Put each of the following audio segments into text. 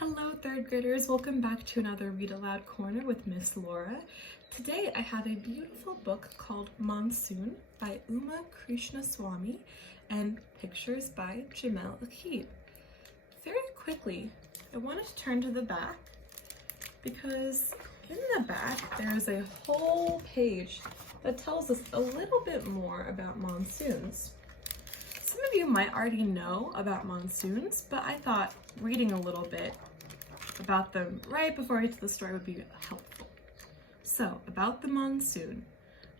Hello third graders, welcome back to another Read Aloud Corner with Miss Laura. Today I have a beautiful book called Monsoon by Uma Krishnaswamy and pictures by Jamel Akib. Very quickly, I wanted to turn to the back because in the back there is a whole page that tells us a little bit more about monsoons. Some of you might already know about monsoons, but I thought reading a little bit about them right before I get to the story would be helpful. So, about the monsoon.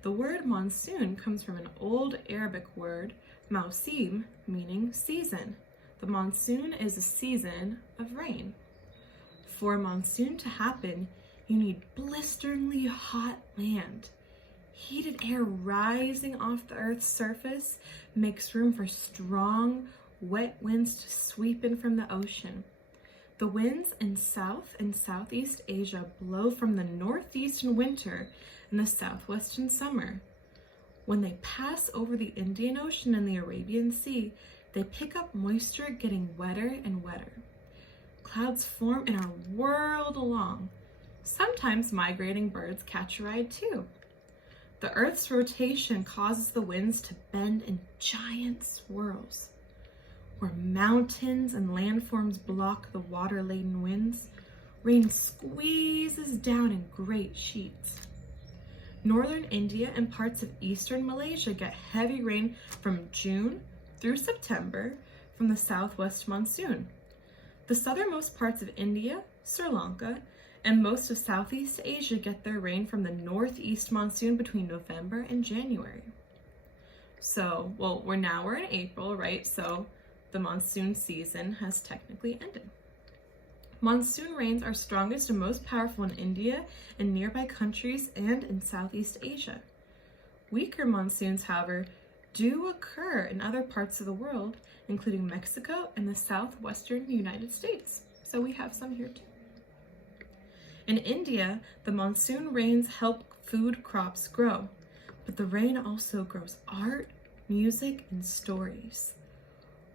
The word monsoon comes from an old Arabic word, mausim, meaning season. The monsoon is a season of rain. For a monsoon to happen, you need blisteringly hot land. Heated air rising off the Earth's surface makes room for strong, wet winds to sweep in from the ocean. The winds in South and Southeast Asia blow from the northeast in winter and the southwest in summer. When they pass over the Indian Ocean and the Arabian Sea, they pick up moisture, getting wetter and wetter. Clouds form and are whirled along. Sometimes migrating birds catch a ride too. The Earth's rotation causes the winds to bend in giant swirls. Where mountains and landforms block the water-laden winds, rain squeezes down in great sheets. Northern India and parts of eastern Malaysia get heavy rain from June through September from the southwest monsoon. The southernmost parts of India, Sri Lanka, and most of Southeast Asia get their rain from the northeast monsoon between November and January. So, we're in April, right? So the monsoon season has technically ended. Monsoon rains are strongest and most powerful in India and nearby countries and in Southeast Asia. Weaker monsoons, however, do occur in other parts of the world, including Mexico and the southwestern United States. So we have some here too. In India, the monsoon rains help food crops grow, but the rain also grows art, music, and stories.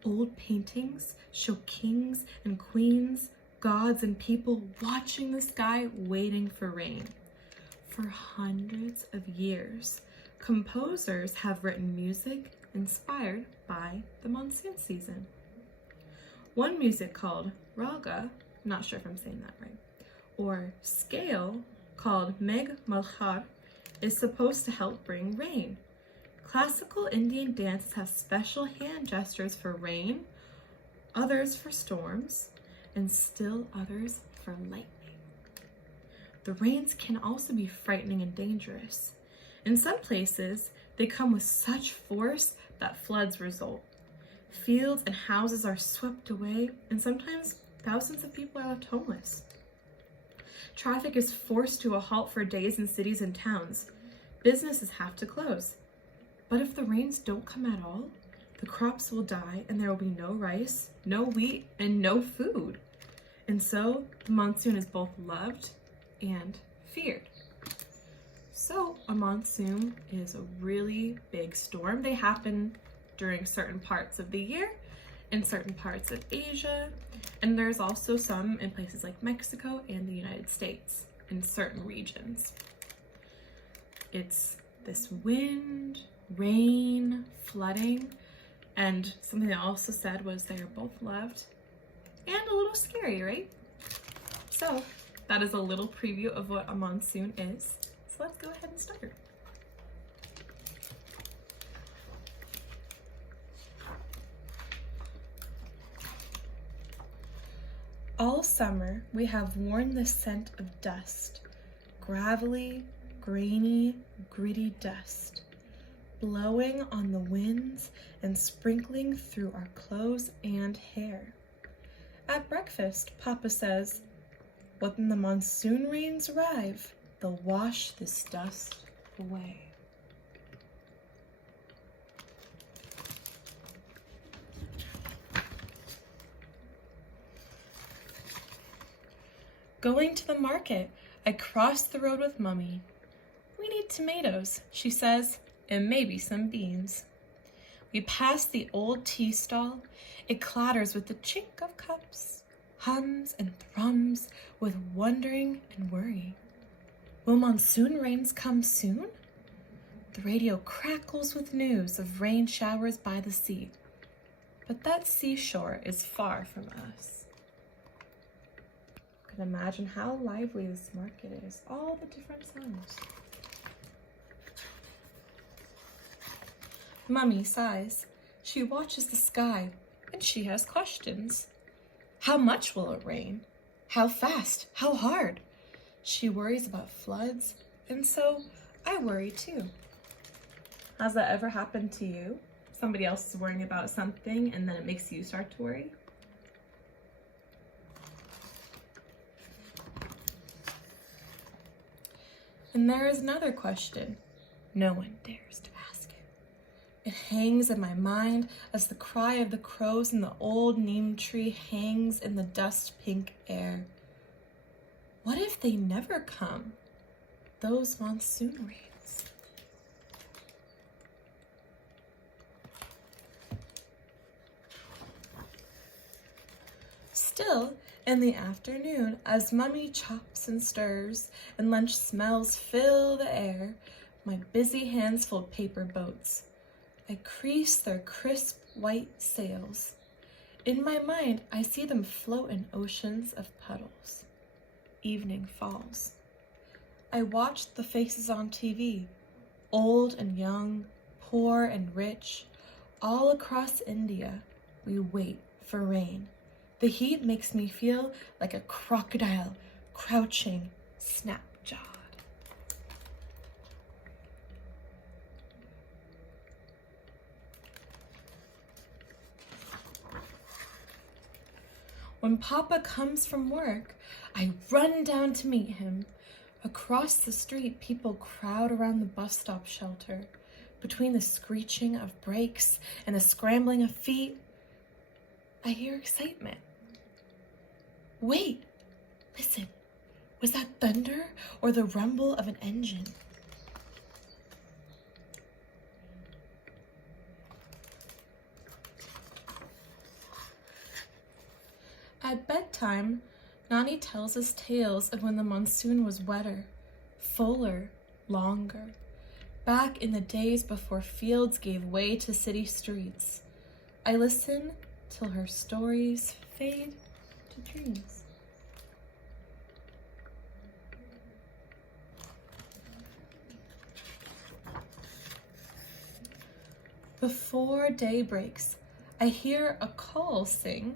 Old paintings show kings and queens, gods and people watching the sky, waiting for rain. For hundreds of years, composers have written music inspired by the monsoon season. One music called raga, not sure if I'm saying that right, or scale called Meg Malhar is supposed to help bring rain. Classical Indian dances have special hand gestures for rain, others for storms, and still others for lightning. The rains can also be frightening and dangerous. In some places, they come with such force that floods result. Fields and houses are swept away, and sometimes thousands of people are left homeless. Traffic is forced to a halt for days in cities and towns. Businesses have to close. But if the rains don't come at all, the crops will die and there will be no rice, no wheat, and no food. And so the monsoon is both loved and feared. So a monsoon is a really big storm. They happen during certain parts of the year, in certain parts of Asia, and there's also some in places like Mexico and the United States in certain regions. It's this wind, rain, flooding, and something I also said was they are both loved and a little scary, right? So that is a little preview of what a monsoon is. So let's go ahead and start. All summer, we have worn the scent of dust, gravelly, grainy, gritty dust, blowing on the winds and sprinkling through our clothes and hair. At breakfast, Papa says, when the monsoon rains arrive, they'll wash this dust away. Going to the market, I cross the road with Mummy. We need tomatoes, she says, and maybe some beans. We pass the old tea stall. It clatters with the chink of cups. hums and thrums with wondering and worry. Will monsoon rains come soon? The radio crackles with news of rain showers by the sea, but that seashore is far from us. You can imagine how lively this market is, all the different sounds. Mummy sighs. She watches the sky, and she has questions. How much will it rain? How fast? How hard? She worries about floods, and so I worry too. Has that ever happened to you? Somebody else is worrying about something, and then it makes you start to worry? And there is another question. No one dares to ask it. It hangs in my mind as the cry of the crows in the old neem tree hangs in the dust-pink air. What if they never come, those monsoon rains? Still, in the afternoon, as Mummy chops and stirs and lunch smells fill the air, my busy hands fold paper boats. I crease their crisp white sails. In my mind, I see them float in oceans of puddles. Evening falls. I watch the faces on TV, old and young, poor and rich. All across India, we wait for rain. The heat makes me feel like a crocodile crouching, snap-jawed. When Papa comes from work, I run down to meet him. Across the street, people crowd around the bus stop shelter. Between the screeching of brakes and the scrambling of feet, I hear excitement. Wait, listen, was that thunder or the rumble of an engine? At bedtime, Nani tells us tales of when the monsoon was wetter, fuller, longer, back in the days before fields gave way to city streets. I listen till her stories fade to dreams. Before day breaks, I hear a call sing,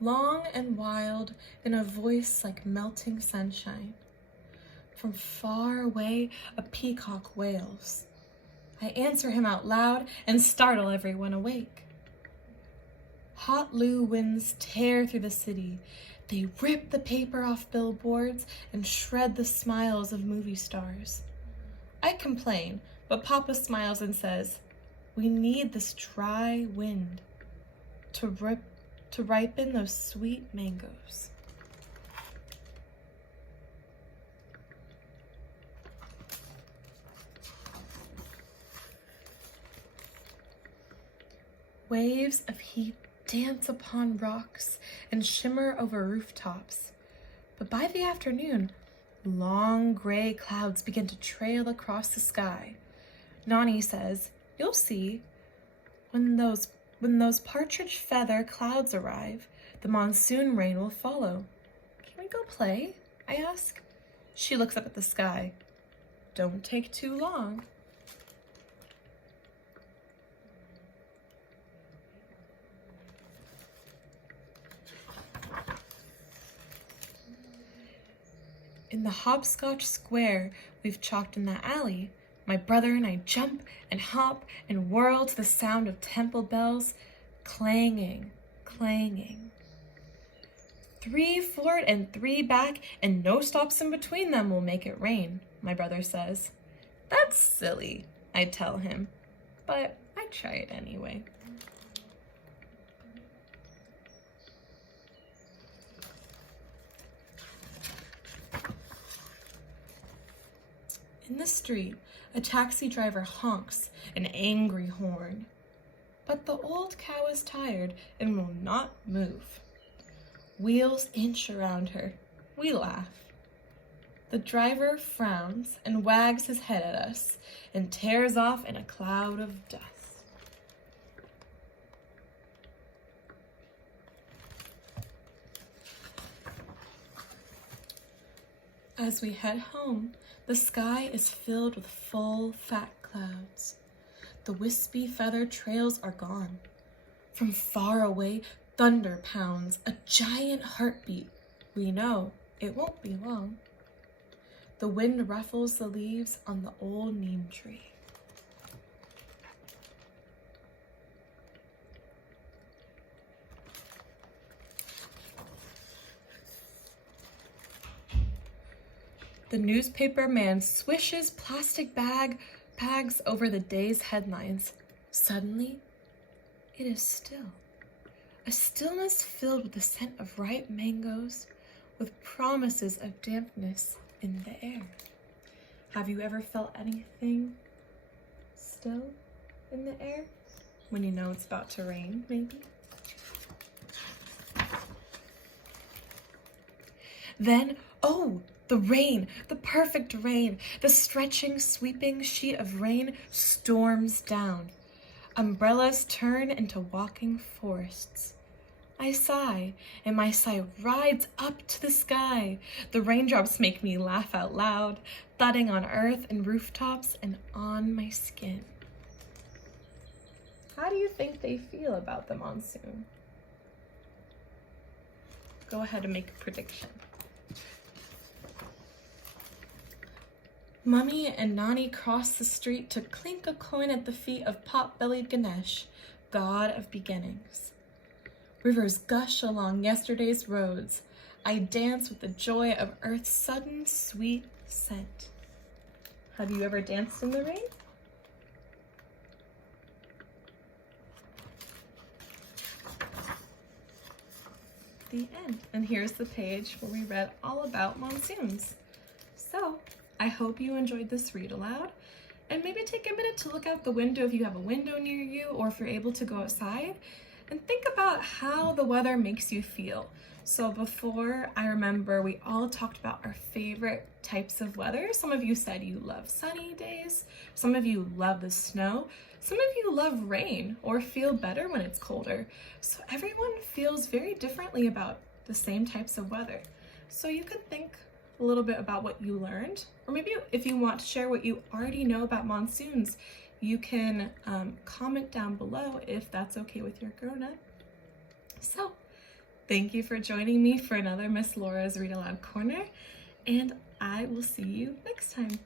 long and wild, in a voice like melting sunshine. From far away, a peacock wails. I answer him out loud and startle everyone awake. Hot Loo winds tear through the city. They rip the paper off billboards and shred the smiles of movie stars. I complain, but Papa smiles and says, "We need this dry wind to ripen those sweet mangoes." Waves of heat dance upon rocks and shimmer over rooftops. But by the afternoon, long gray clouds begin to trail across the sky. Nani says, "You'll see, when those partridge feather clouds arrive, the monsoon rain will follow." "Can we go play?" I ask. She looks up at the sky. "Don't take too long." In the hopscotch square we've chalked in the alley, my brother and I jump and hop and whirl to the sound of temple bells, clanging, clanging. 3 forward and 3 back, and no stops in between them will make it rain, my brother says. "That's silly," I tell him, but I try it anyway. In the street, a taxi driver honks an angry horn. But the old cow is tired and will not move. Wheels inch around her. We laugh. The driver frowns and wags his head at us and tears off in a cloud of dust. As we head home, the sky is filled with full, fat clouds. The wispy feather trails are gone. From far away, thunder pounds, a giant heartbeat. We know it won't be long. The wind ruffles the leaves on the old neem tree. The newspaper man swishes plastic bags over the day's headlines. Suddenly, it is still. A stillness filled with the scent of ripe mangoes, with promises of dampness in the air. Have you ever felt anything still in the air? When you know it's about to rain, maybe? Then, oh, the rain, the perfect rain, the stretching, sweeping sheet of rain storms down. Umbrellas turn into walking forests. I sigh, and my sigh rides up to the sky. The raindrops make me laugh out loud, thudding on earth and rooftops and on my skin. How do you think they feel about the monsoon? Go ahead and make a prediction. Mummy and Nani cross the street to clink a coin at the feet of pot-bellied Ganesh, god of beginnings. Rivers gush along yesterday's roads. I dance with the joy of earth's sudden sweet scent. Have you ever danced in the rain? The end. And here's the page where we read all about monsoons. So, I hope you enjoyed this read aloud, and maybe take a minute to look out the window if you have a window near you or if you're able to go outside, and think about how the weather makes you feel. So before, I remember we all talked about our favorite types of weather. Some of you said you love sunny days, some of you love the snow, some of you love rain or feel better when it's colder. So everyone feels very differently about the same types of weather. So you could think a little bit about what you learned, or maybe if you want to share what you already know about monsoons, you can comment down below if that's okay with your grown-up. So, thank you for joining me for another Miss Laura's Read Aloud Corner, and I will see you next time.